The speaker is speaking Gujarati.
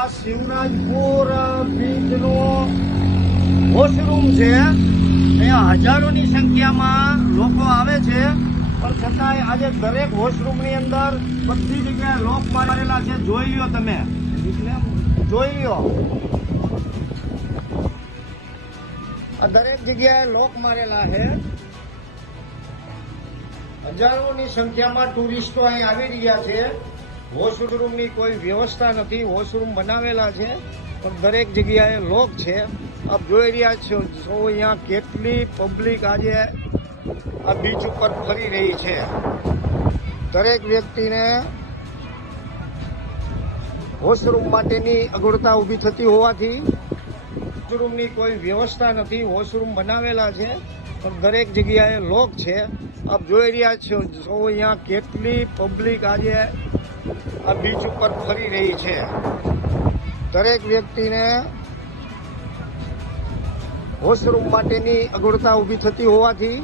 આ શિવરાજપુર બીચનો વોશરૂમ છે. અહીંયા હજારોની સંખ્યામાં લોકો આવે છે, પણ છતાંય આજે દરેક વોશરૂમની અંદર બધી જગ્યાએ લોક મારેલા છે. જોઈ લ્યો તમે, જોઈ લ્યો, આ દરેક જગ્યાએ લોક મારેલા છે. હજારોની સંખ્યામાં ટુરિસ્ટો અહીં આવી રહ્યા છે. વોશરૂમની કોઈ વ્યવસ્થા નથી. વોશરૂમ બનાવેલા છે પણ દરેક જગ્યાએ લોક છે. આપ જોઈ રહ્યા છો અહીંયા કેટલી પબ્લિક આજે આ બીચ ઉપર ફરી રહી છે. દરેક વ્યક્તિને વોશરૂમ માટેની અગવડતા ઊભી થતી હોવાથી વોશરૂમની કોઈ વ્યવસ્થા નથી. વોશરૂમ બનાવેલા છે પણ દરેક જગ્યાએ લોક છે. આપ જોઈ રહ્યા છો અહીંયા કેટલી પબ્લિક આજે આ બીચ ઉપર ફરી રહી છે. દરેક વ્યક્તિને વોશરૂમ માટેની અગવડતા ઊભી થતી હોવાથી